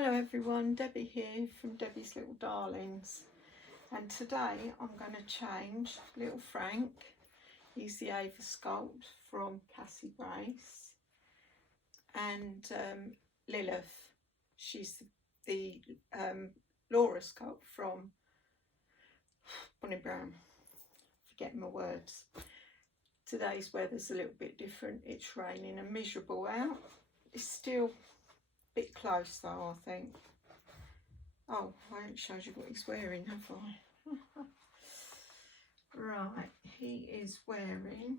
Hello everyone, Debbie here from Debbie's Little Darlings, and today I'm going to change little Frank. He's the Ava sculpt from Cassie Grace, and Lilith, she's the Laura sculpt from Bonnie Brown. Forgetting my words. Today's weather's a little bit different. It's raining and miserable out. It's still bit close though, I think. Oh, I haven't showed you what he's wearing, have I? Right, he is wearing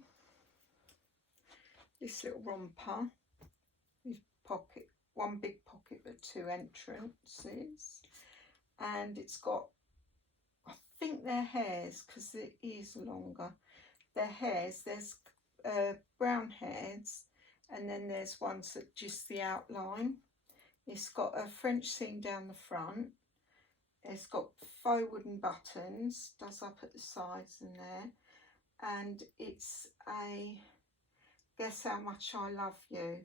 this little romper. His pocket, one big pocket but two entrances, and it's got, I think they're hairs because it is longer. They're hairs. There's brown hairs, and then there's ones that just the outline. It's got a French seam down the front. It's got faux wooden buttons, does up at the sides and there. And it's a Guess How Much I Love You.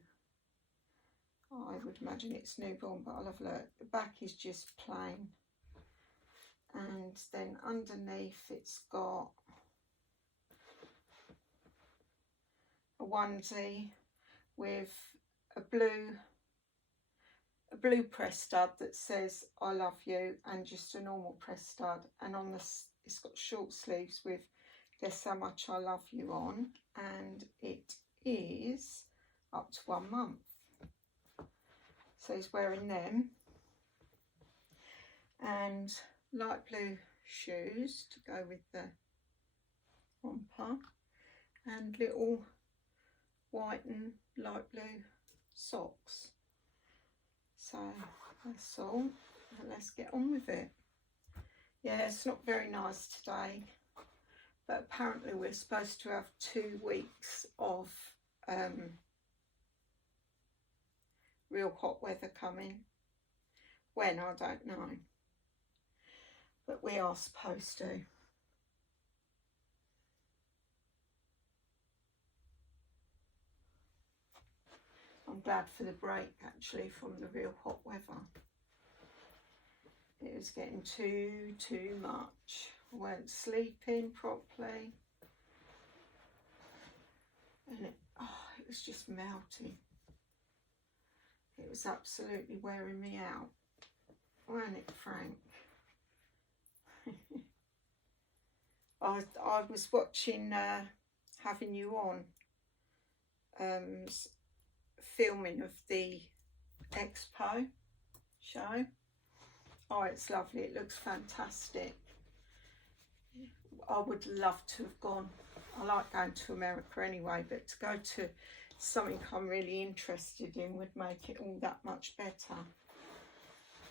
Oh, I would imagine it's newborn, but I'll have a look. The back is just plain. And then underneath it's got a onesie with a blue press stud that says I love you, and just a normal press stud, and on this it's got short sleeves with Guess How Much I Love You on, and it is up to 1 month. So he's wearing them, and light blue shoes to go with the romper, and little white and light blue socks. So that's all, and let's get on with it. Yeah, it's not very nice today, but apparently we're supposed to have 2 weeks of real hot weather coming. When, I don't know, but we are supposed to. I'm glad for the break actually from the real hot weather. It was getting too much. I weren't sleeping properly, and it was just melting. It was absolutely wearing me out, weren't it, Frank? I was watching Having You On, filming of the expo show. Oh, it's lovely. It looks fantastic. I would love to have gone. I like going to America anyway, but to go to something I'm really interested in would make it all that much better.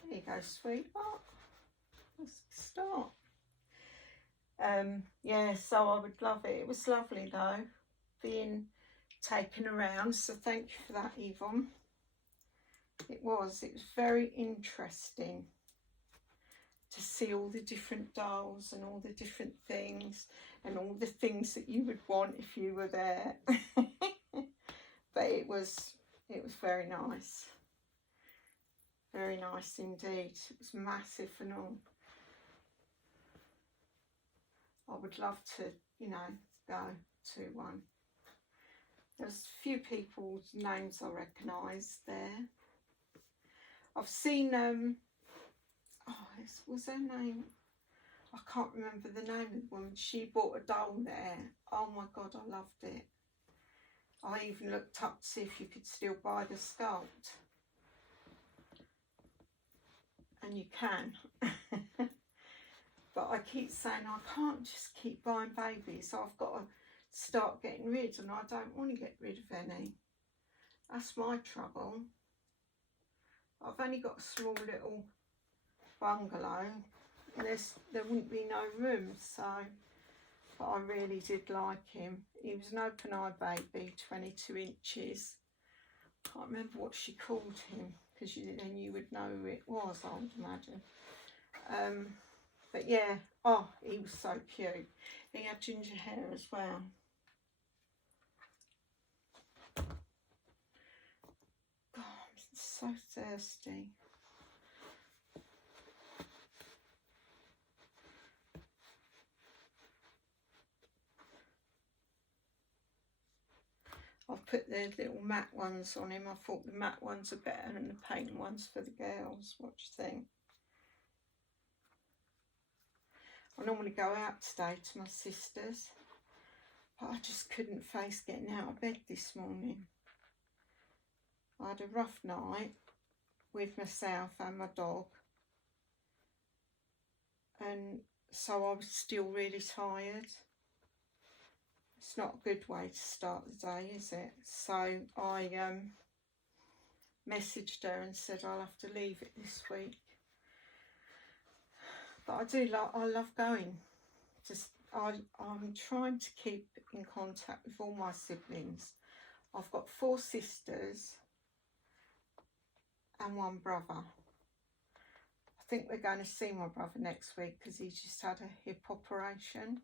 There you go, sweetheart. Let's start. Yeah, so I would love it. It was lovely though, being taken around, so thank you for that, Yvonne. It was very interesting to see all the different dolls and all the different things and all the things that you would want if you were there. But it was very nice, very nice indeed. It was massive and all. I would love to, you know, go to one. There's a few people's names I recognise there. I've seen, was her name? I can't remember the name of the woman. She bought a doll there. Oh my God, I loved it. I even looked up to see if you could still buy the sculpt. And you can. But I keep saying I can't just keep buying babies. So I've got to start getting rid, and I don't want to get rid of any. That's my trouble. I've only got a small little bungalow, and there wouldn't be no room, so, but I really did like him. He was an open eye baby, 22 inches. Can't remember what she called him, because then you would know who it was, I would imagine. But yeah, oh, he was so cute. He had ginger hair as well. God, I'm so thirsty. I've put the little matte ones on him. I thought the matte ones are better than the paint ones for the girls. What do you think? I normally go out today to my sister's, but I just couldn't face getting out of bed this morning. I had a rough night with myself and my dog, and so I was still really tired. It's not a good way to start the day, is it? So I messaged her and said I'll have to leave it this week. But I love going. I'm trying to keep in contact with all my siblings. I've got 4 sisters and 1 brother. I think we're going to see my brother next week because he just had a hip operation.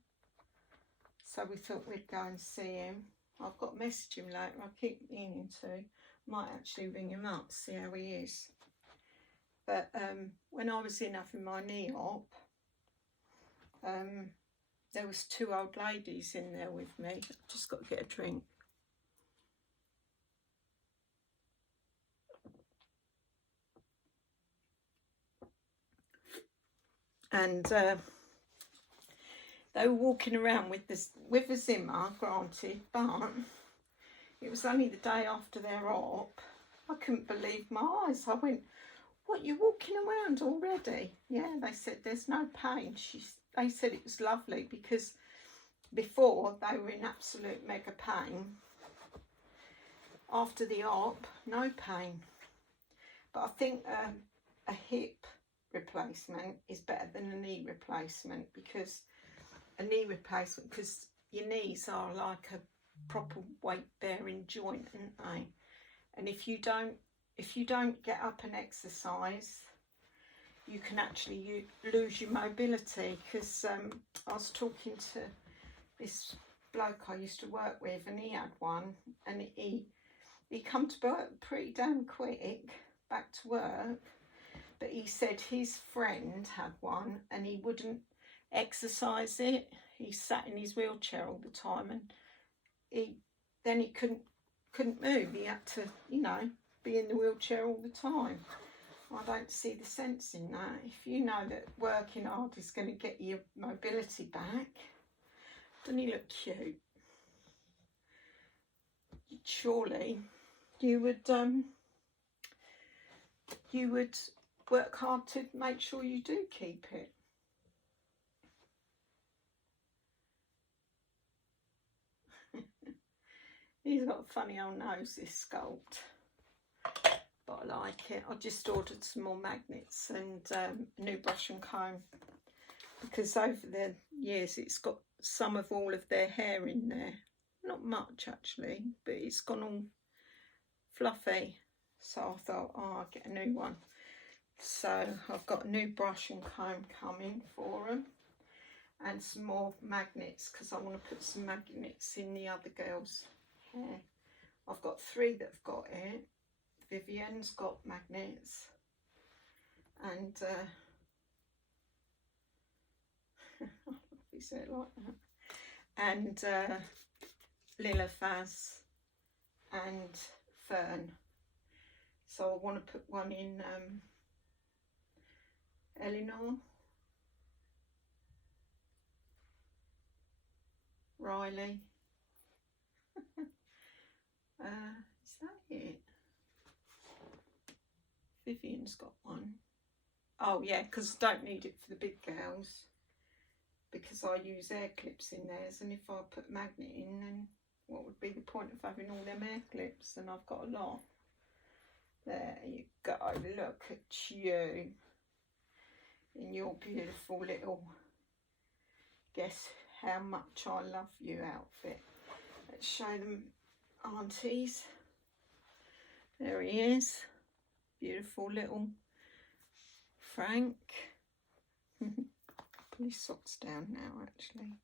So we thought we'd go and see him. I've got to message him later. I keep meaning to. Might actually ring him up, see how he is. But when I was in having my knee op, there was 2 old ladies in there with me. I've just got to get a drink. And they were walking around with a Zimmer, granted, but it was only the day after their op. I couldn't believe my eyes. I went, "What, you're walking around already?" Yeah, they said there's no pain. They said it was lovely because before they were in absolute mega pain. After the op, no pain. But I think a hip replacement is better than a knee replacement, because your knees are like a proper weight bearing joint, aren't they? And if you don't get up and exercise, you can actually lose your mobility. Because I was talking to this bloke I used to work with, and he had one, and he come to work pretty damn quick, back to work. But he said his friend had one and he wouldn't exercise it. He sat in his wheelchair all the time, and he couldn't move. He had to, be in the wheelchair all the time. I don't see the sense in that. If you know that working hard is going to get your mobility back, doesn't he look cute? Surely you would work hard to make sure you do keep it. He's got a funny old nose, this sculpt, but I like it. I just ordered some more magnets and a new brush and comb, because over the years it's got some of all of their hair in there. Not much actually, but it's gone all fluffy. So I thought, I'll get a new one. So I've got a new brush and comb coming for them, and some more magnets, because I want to put some magnets in the other girls' hair. I've got 3 that have got it. Vivian's got magnets, and he said it like that. And Lilith has, and Fern. So I want to put one in Eleanor, Riley. Is that it? Vivian's got one. Oh yeah, because I don't need it for the big girls, because I use air clips in theirs, and if I put magnet in, then what would be the point of having all them air clips? And I've got a lot. There you go, look at you in your beautiful little guess how much I love you outfit. Let's show them aunties. There he is, beautiful little Frank. Put his socks down now actually,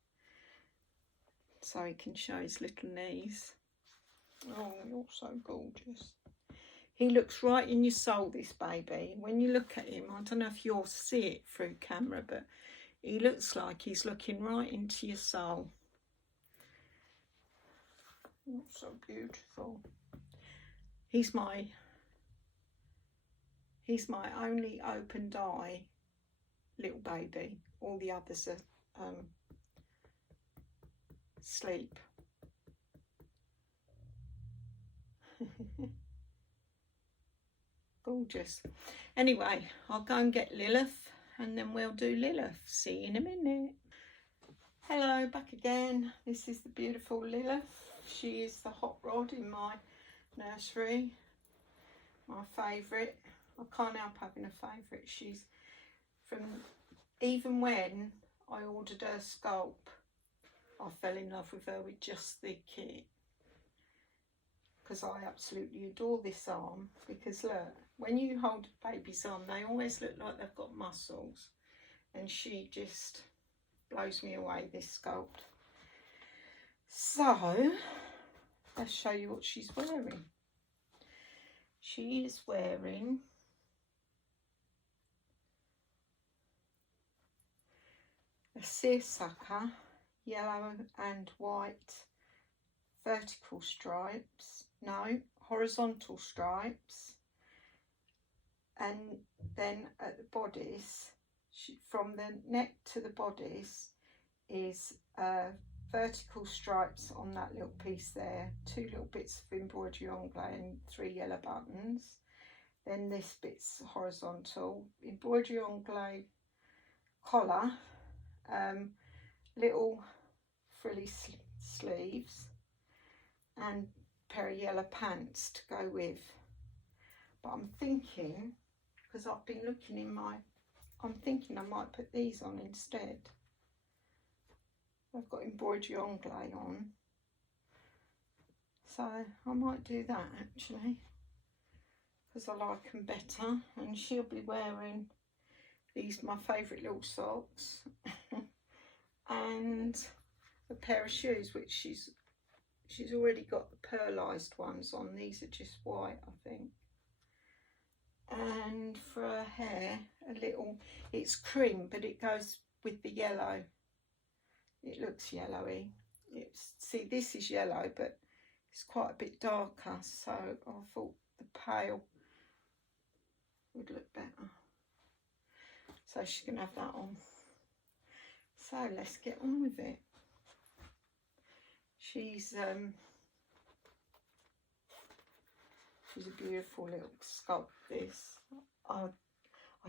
so he can show his little knees. Oh, you're so gorgeous. He looks right in your soul, this baby. When you look at him, I don't know if you'll see it through camera, but he looks like he's looking right into your soul. Oh, so beautiful. He's my only opened eye little baby. All the others are sleep. Gorgeous. Anyway, I'll go and get Lilith and then we'll do Lilith. See you in a minute. Hello, back again. This is the beautiful Lilith. She is the hot rod in my nursery. My favourite. I can't help having a favourite. She's from, even when I ordered her sculpt, I fell in love with her with just the kit. Because I absolutely adore this arm. Because look, when you hold a baby's arm, they always look like they've got muscles. And she just blows me away, this sculpt. So, let's show you what she's wearing. She is wearing a seersucker, yellow and white vertical stripes, no, horizontal stripes, and then at the bodice, from the neck to the bodice is vertical stripes on that little piece there, 2 little bits of embroidery onglet and 3 yellow buttons. Then this bit's horizontal, embroidery onglet collar, little frilly sleeves, and a pair of yellow pants to go with. But I'm thinking, because I've been looking in my, I'm thinking I might put these on instead. I've got embroidery onglet on, so I might do that actually, because I like them better. And she'll be wearing these, my favourite little socks, and a pair of shoes, which she's already got the pearlised ones on. These are just white, I think. And for her hair, a little, it's cream, but it goes with the yellow. It looks yellowy. See, this is yellow, but it's quite a bit darker, so I thought the pale would look better. So she's going to have that on. So let's get on with it. She's a beautiful little sculpt, this. I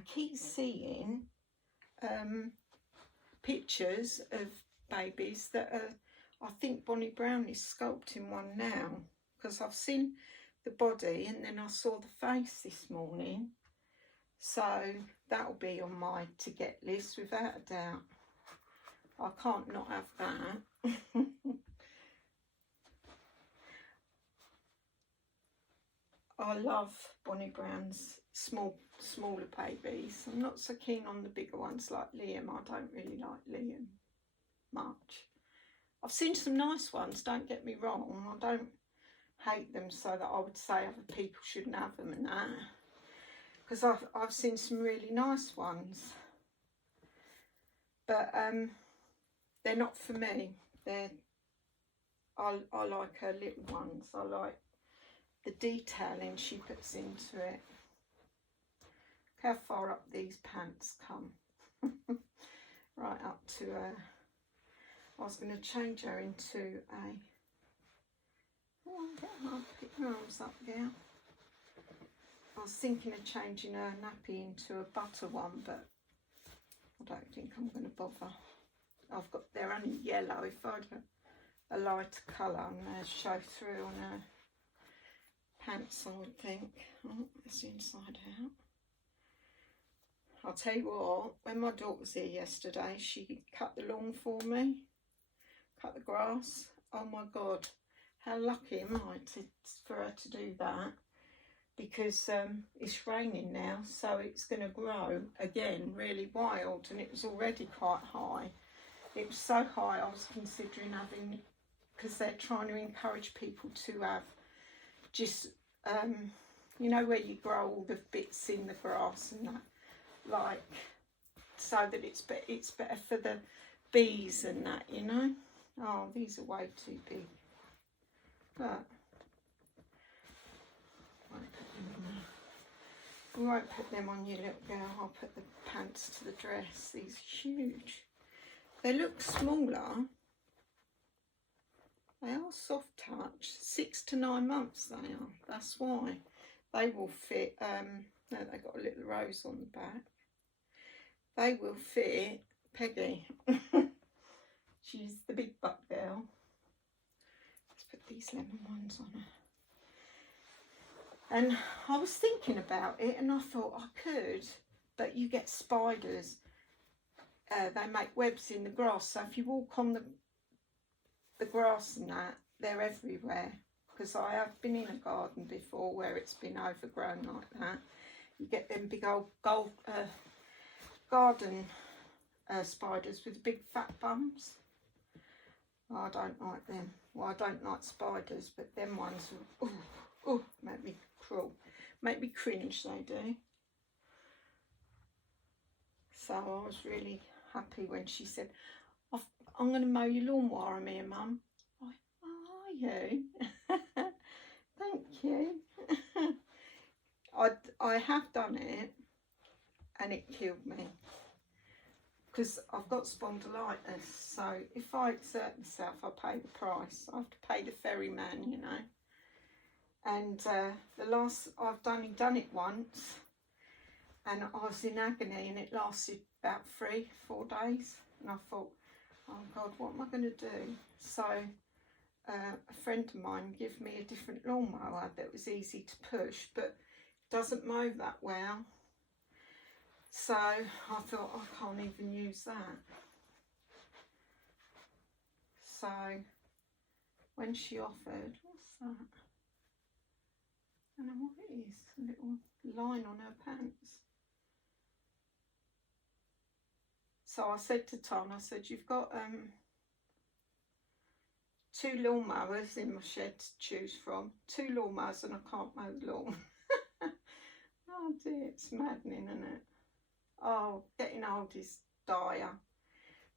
keep seeing pictures of babies that are, I think Bonnie Brown is sculpting one now, because I've seen the body and then I saw the face this morning. So that'll be on my to get list without a doubt. I can't not have that. I love Bonnie Brown's smaller babies. I'm not so keen on the bigger ones like Liam. I don't really like Liam much. I've seen some nice ones, don't get me wrong. I don't hate them so that I would say other people shouldn't have them and that. Because I've seen some really nice ones. But they're not for me. I like her little ones. I like the detailing she puts into it. Look how far up these pants come. Right up to I was going to change her into a, I'll pick your arms up now. I was thinking of changing her nappy into a butter one, but I don't think I'm going to bother. They're only yellow. If I had a lighter colour, I'm going to show through on her pants, I would think. Oh, that's the inside out. I'll tell you what, when my daughter was here yesterday, she cut the lawn for me, cut the grass. Oh my God, how lucky am I for her to do that, because it's raining now, so it's going to grow again really wild, and it was already quite high. It was so high I was considering having, because they're trying to encourage people to have just, you know, where you grow all the bits in the grass and that, like, so that it's better for the bees and that, you know. Oh, these are way too big. Look. We won't put them on you, little girl. I'll put the pants to the dress. These are huge. They look smaller. They are soft touch. 6 to 9 months they are. That's why. They will fit, no, they got a little rose on the back. They will fit Peggy. She's the big butt girl. Let's put these lemon ones on her. And I was thinking about it and I thought I could, but you get spiders. They make webs in the grass. So if you walk on the grass and that, they're everywhere. Because I have been in a garden before where it's been overgrown like that. You get them big old garden spiders with big fat bums. Oh, I don't like them. Well, I don't like spiders, but them ones, make me crawl. Make me cringe, they do. So I was really happy when she said, I'm going to mow your lawnmower, me and Mum. Are you? Thank you. I have done it and it killed me because I've got spondylitis, so if I exert myself I pay the price. I have to pay the ferryman, you know. And I've only done it once and I was in agony and it lasted about 3-4 days and I thought, oh God, what am I going to do? So a friend of mine gave me a different lawnmower that was easy to push but doesn't mow that well. So I thought, I can't even use that. So when she offered, what's that? I don't know what it is, a little line on her pants. So I said to Tom, I said, you've got 2 lawnmowers in my shed to choose from. 2 lawnmowers and I can't mow the lawn. Oh dear, it's maddening, isn't it? Oh, getting old is dire.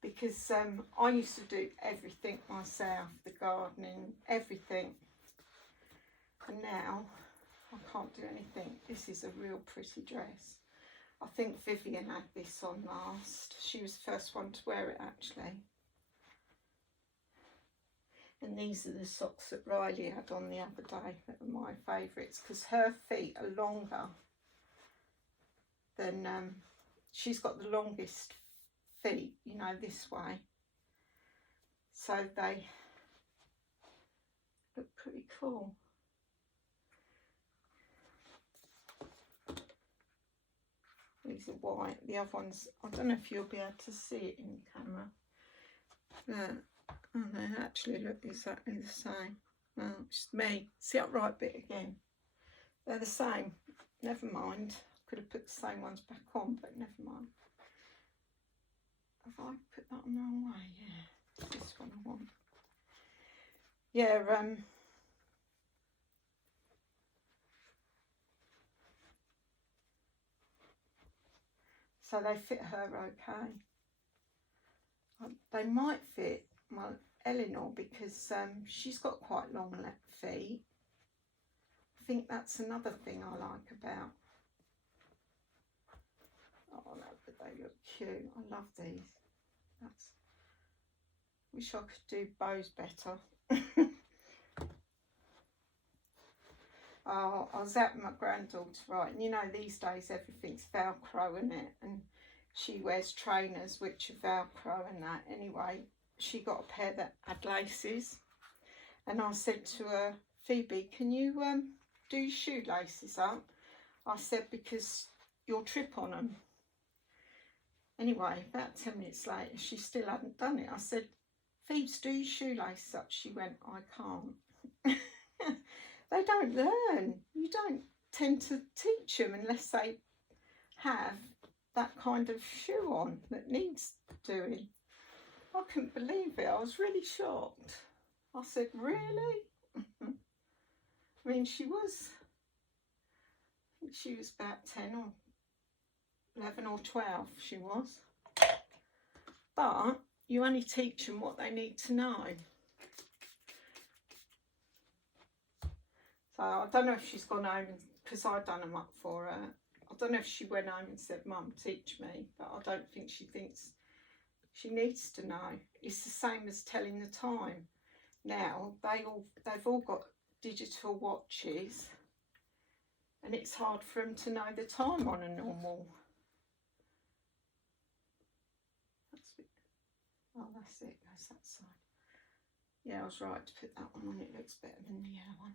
Because I used to do everything myself, the gardening, everything. And now I can't do anything. This is a real pretty dress. I think Vivian had this on last. She was the first one to wear it actually. And these are the socks that Riley had on the other day that were my favourites because her feet are longer than, she's got the longest feet, you know, this way. So they look pretty cool. These are white. The other ones, I don't know if you'll be able to see it in camera. Oh, they actually look exactly the same. Oh, it's me. It's the upright bit again. They're the same. Never mind. Could have put the same ones back on, but never mind. Have I put that on the wrong way? Yeah. It's this one I want. Yeah, so they fit her okay. They might fit Eleanor because she's got quite long feet. I think that's another thing I like about. Oh, but they look cute. I love these. Wish I could do bows better. Oh, I was out with my granddaughter, right, and you know these days everything's Velcro, isn't it? And she wears trainers which are Velcro and that. Anyway, she got a pair that had laces, and I said to her, Phoebe, can you do your shoelaces up? I said, because you'll trip on them. Anyway, about 10 minutes later, she still hadn't done it. I said, Phoebes, do your shoelaces up. She went, I can't. They don't learn. You don't tend to teach them unless they have that kind of shoe on that needs doing. I couldn't believe it. I was really shocked. I said, really? I mean, she was about 10 or 11 or 12, she was. But you only teach them what they need to know. So I don't know if she's gone home, because I done them up for her. I don't know if she went home and said, Mum, teach me, but I don't think she thinks she needs to know. It's the same as telling the time. Now they've all got digital watches, and it's hard for them to know the time on a normal. That's it. Oh, that's it. Goes that side. Yeah, I was right to put that one on. It looks better than the other one.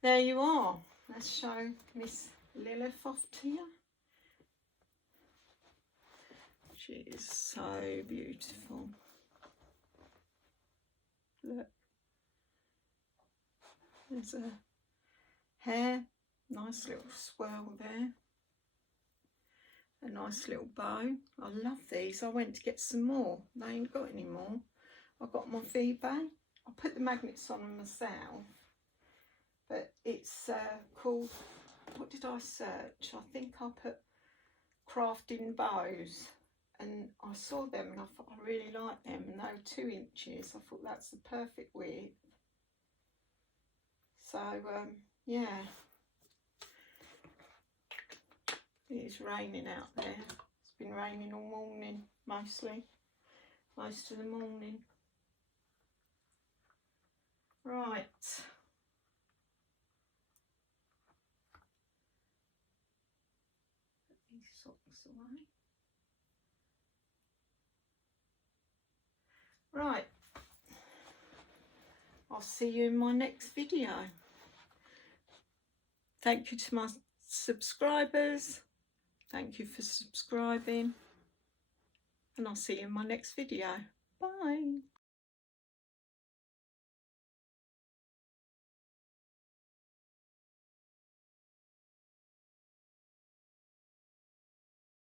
There you are. Let's show Miss Lilith off to you. She is so beautiful. Look. There's a hair. Nice little swirl there. A nice little bow. I love these. I went to get some more. They ain't got any more. I got my eBay. I put the magnets on them myself. But it's called, what did I search? I think I put crafting bows, and I saw them and I thought I really like them, and they were 2 inches. I thought that's the perfect width. So yeah, it is raining out there. It's been raining all morning, most of the morning. Right. Socks away. Right, I'll see you in my next video. Thank you to my subscribers. Thank you for subscribing, and I'll see you in my next video. Bye.